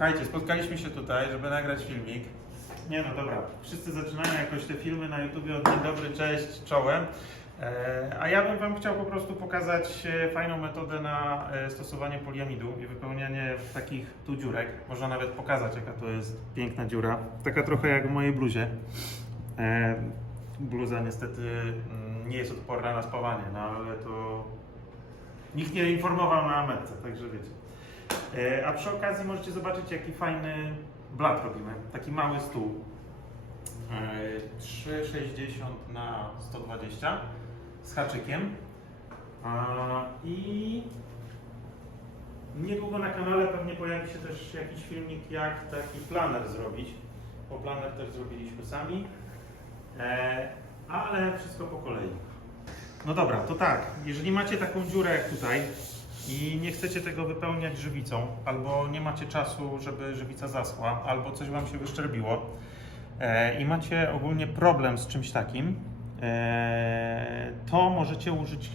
Słuchajcie, spotkaliśmy się tutaj, żeby nagrać filmik. Nie no dobra, wszyscy zaczynają jakoś te filmy na YouTubie od dzień dobry, cześć, czołem. A ja bym Wam chciał po prostu pokazać fajną metodę na stosowanie poliamidu i wypełnianie takich tu dziurek. Można nawet pokazać, jaka to jest piękna dziura. Taka trochę jak w mojej bluzie. Bluza niestety nie jest odporna na spawanie, no ale to nikt nie informował na metce, także wiecie. A przy okazji możecie zobaczyć, jaki fajny blat robimy. Taki mały stół. 3,60 na 120 z haczykiem. I niedługo na kanale pewnie pojawi się też jakiś filmik, jak taki planer zrobić. Bo planer też zrobiliśmy sami. Ale wszystko po kolei. No dobra, to tak. Jeżeli macie taką dziurę jak tutaj i nie chcecie tego wypełniać żywicą, albo nie macie czasu, żeby żywica zaschła, albo coś Wam się wyszczerbiło i macie ogólnie problem z czymś takim, to możecie użyć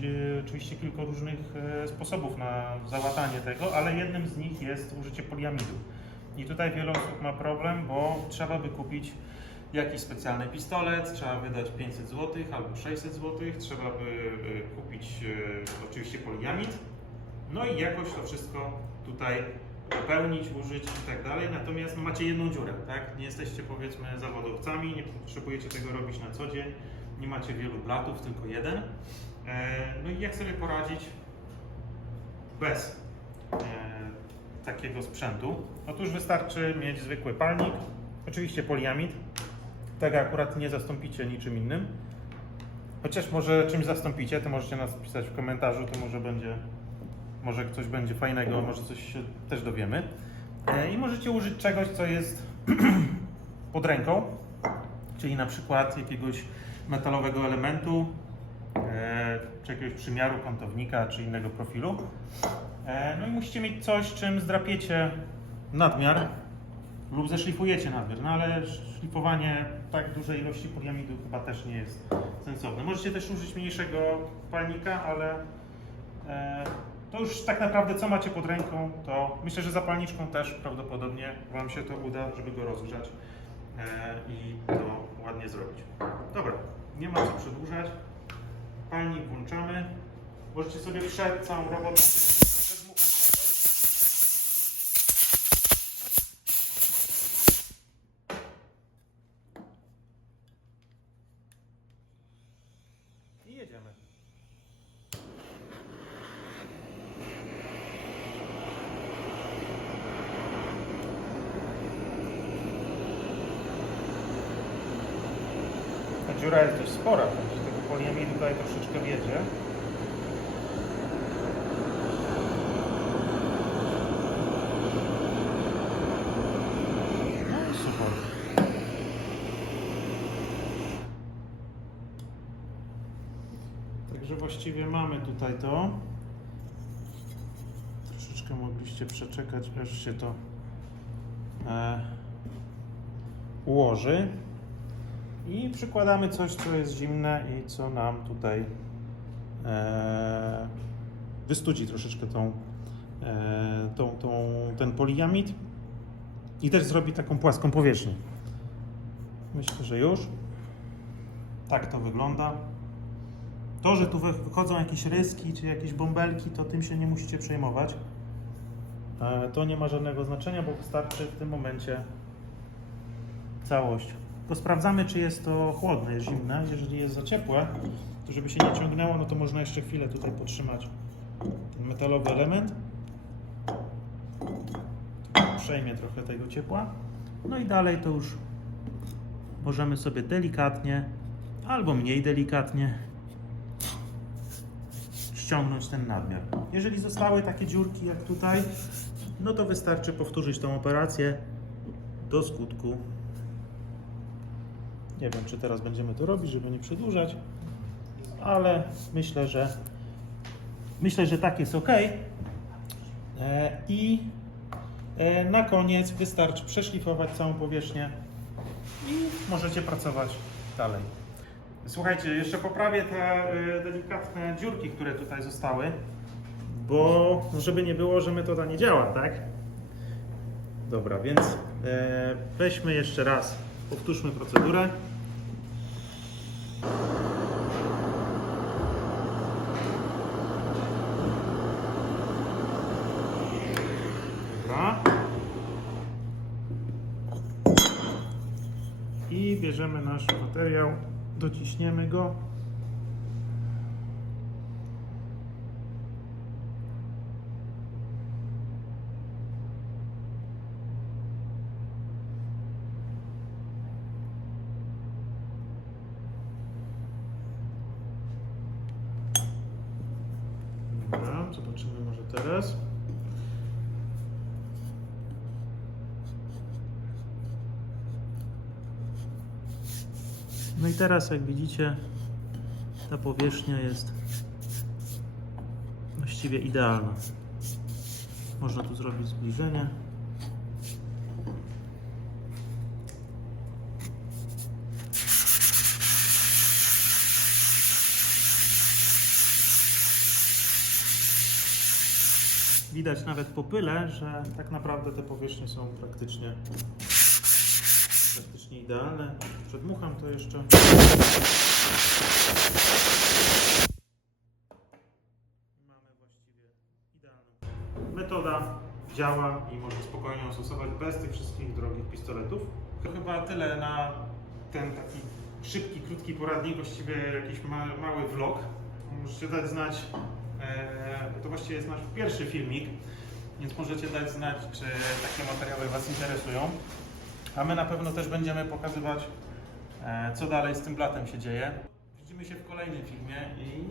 oczywiście kilku różnych sposobów na załatanie tego, ale jednym z nich jest użycie poliamidu. I tutaj wiele osób ma problem, bo trzeba by kupić jakiś specjalny pistolet, trzeba wydać 500 zł albo 600 zł, trzeba by kupić oczywiście poliamid, no i jakoś to wszystko tutaj wypełnić, użyć i tak dalej. Natomiast macie jedną dziurę, tak? Nie jesteście powiedzmy zawodowcami, nie potrzebujecie tego robić na co dzień, nie macie wielu blatów, tylko jeden. No i jak sobie poradzić bez takiego sprzętu? Otóż wystarczy mieć zwykły palnik, oczywiście poliamid. Tego akurat nie zastąpicie niczym innym. Chociaż może czymś zastąpicie, to możecie nas pisać w komentarzu, to może coś będzie fajnego, może coś się też dowiemy. I możecie użyć czegoś, co jest pod ręką, czyli na przykład jakiegoś metalowego elementu, czy jakiegoś przymiaru kątownika, czy innego profilu. No i musicie mieć coś, czym zdrapiecie nadmiar lub zeszlifujecie nadmiar, no ale szlifowanie tak dużej ilości poliamidu chyba też nie jest sensowne. Możecie też użyć mniejszego palnika, ale to już tak naprawdę co macie pod ręką, to myślę, że zapalniczką też prawdopodobnie Wam się to uda, żeby go rozgrzać i to ładnie zrobić. Dobra, nie ma co przedłużać. Palnik włączamy. Możecie sobie przed całą robotą przedmuchać jakoś. I jedziemy. Ta dziura jest dość spora, także tego poliamidu tutaj troszeczkę wiedzie. No i super. Także właściwie mamy tutaj to. Troszeczkę mogliście przeczekać, aż się to ułoży. I przykładamy coś, co jest zimne i co nam tutaj wystudzi troszeczkę ten poliamid i też zrobi taką płaską powierzchnię. Myślę, że już. Tak to wygląda. To, że tu wychodzą jakieś ryski czy jakieś bąbelki, to tym się nie musicie przejmować. To nie ma żadnego znaczenia, bo wystarczy w tym momencie całość. To sprawdzamy, czy jest to chłodne, jest zimne. Jeżeli jest za ciepłe, to żeby się nie ciągnęło, no to można jeszcze chwilę tutaj podtrzymać ten metalowy element. Przejmie trochę tego ciepła. No i dalej to już możemy sobie delikatnie albo mniej delikatnie ściągnąć ten nadmiar. Jeżeli zostały takie dziurki jak tutaj, no to wystarczy powtórzyć tą operację do skutku. Nie wiem, czy teraz będziemy to robić, żeby nie przedłużać, ale myślę, że tak jest ok. I na koniec wystarczy przeszlifować całą powierzchnię i możecie pracować dalej. Słuchajcie, jeszcze poprawię te delikatne dziurki, które tutaj zostały, bo żeby nie było, że metoda nie działa, tak? Dobra, więc weźmy jeszcze raz, powtórzmy procedurę. Dobra. I bierzemy nasz materiał, dociśniemy go. Dobra, zobaczymy może teraz. No i teraz, jak widzicie, ta powierzchnia jest właściwie idealna. Można tu zrobić zbliżenie. Widać nawet po pyle, że tak naprawdę te powierzchnie są praktycznie idealne. Przedmucham to jeszcze. Mamy właściwie idealną. Metoda działa i można spokojnie ją stosować bez tych wszystkich drogich pistoletów. To chyba tyle na ten taki szybki, krótki poradnik, właściwie jakiś mały vlog. Możecie dać znać, to właściwie jest nasz pierwszy filmik, więc możecie dać znać, czy takie materiały Was interesują. A my na pewno też będziemy pokazywać, co dalej z tym blatem się dzieje. Widzimy się w kolejnym filmie i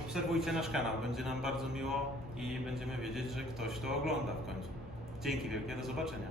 obserwujcie nasz kanał. Będzie nam bardzo miło i będziemy wiedzieć, że ktoś to ogląda w końcu. Dzięki wielkie, do zobaczenia.